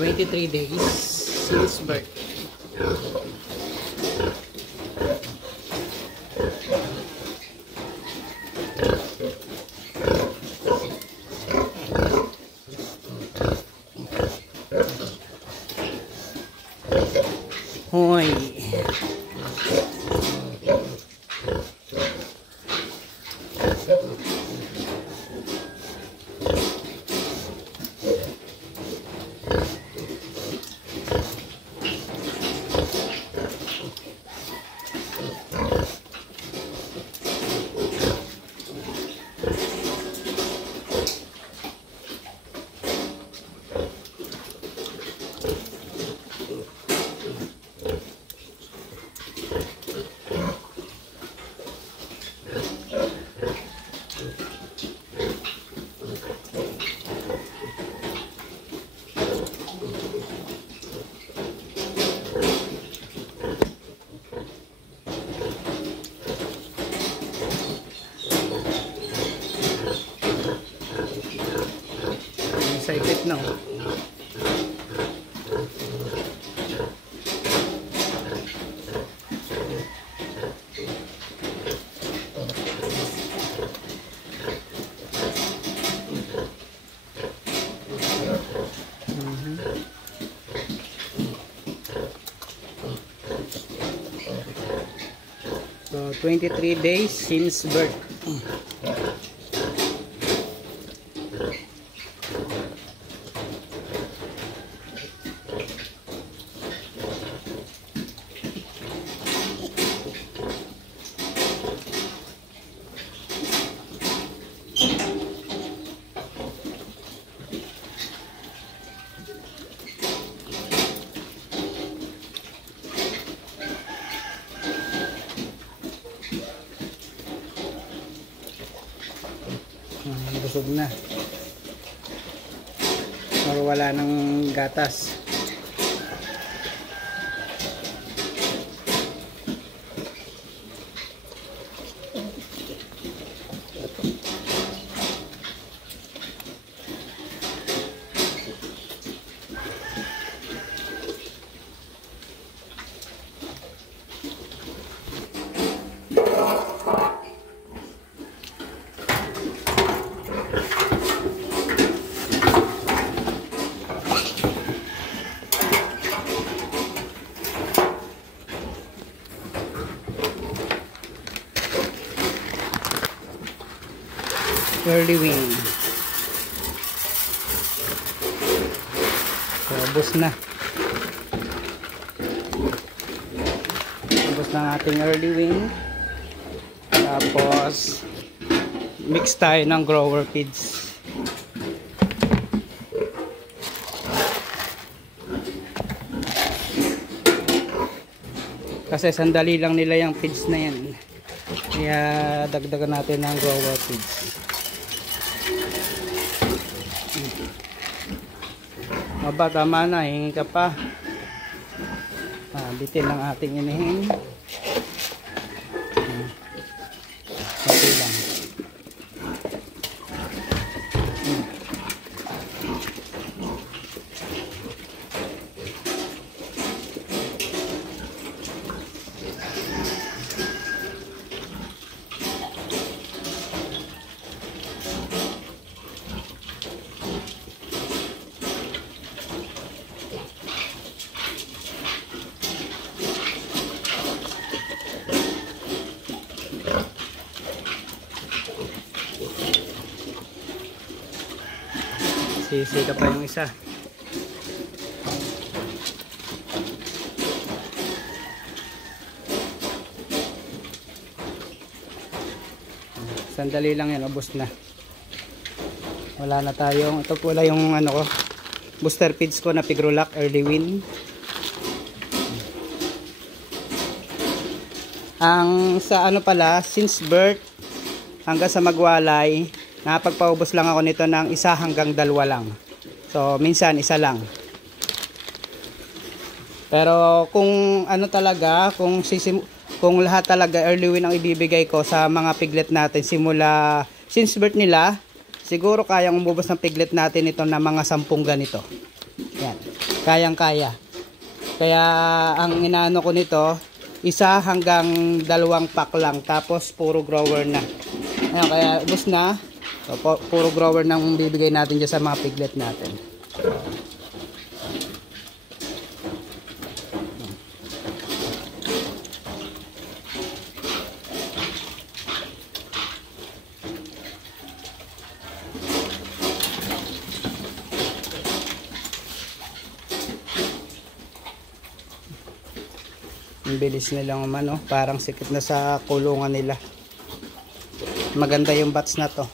23 days since birth. Hoy. Excited na. So 23 days since birth. Busog na. Pero wala ng gatas. Early wing. So, ubos na. Ubos na ang ating early wing. Tapos mix tayo ng grower feeds. Kasi sandali lang nila yung feeds na yan. Kaya dagdagan natin ng grower feeds. Aba, tama na, hingi ka pa. Bitin lang ating inihin. Okay lang. Sisika pa yung isa. Sandali lang yan, ubos na. Wala na tayong, ito pula yung ano ko, booster feeds ko na Pigrolac Early Win. Ang sa ano pala, since birth hanggang sa magwalay, napagpaubos lang ako nito ng 1 hanggang 2 lang. So minsan 1 lang. Pero kung ano talaga, kung kung lahat talaga early win ang ibibigay ko sa mga piglet natin simula since birth nila, siguro kayang umubos ng piglet natin ito na mga 10 ganito. Yan. Kayang-kaya. Kaya ang inaano ko nito, 1 hanggang 2 pack lang, tapos puro grower na. Ayan, kaya ubos na. So, puro grower nang bibigay natin dyan sa mga piglet natin. Ang bilis nilang parang sikit na sa kulungan nila. Maganda yung bats na to.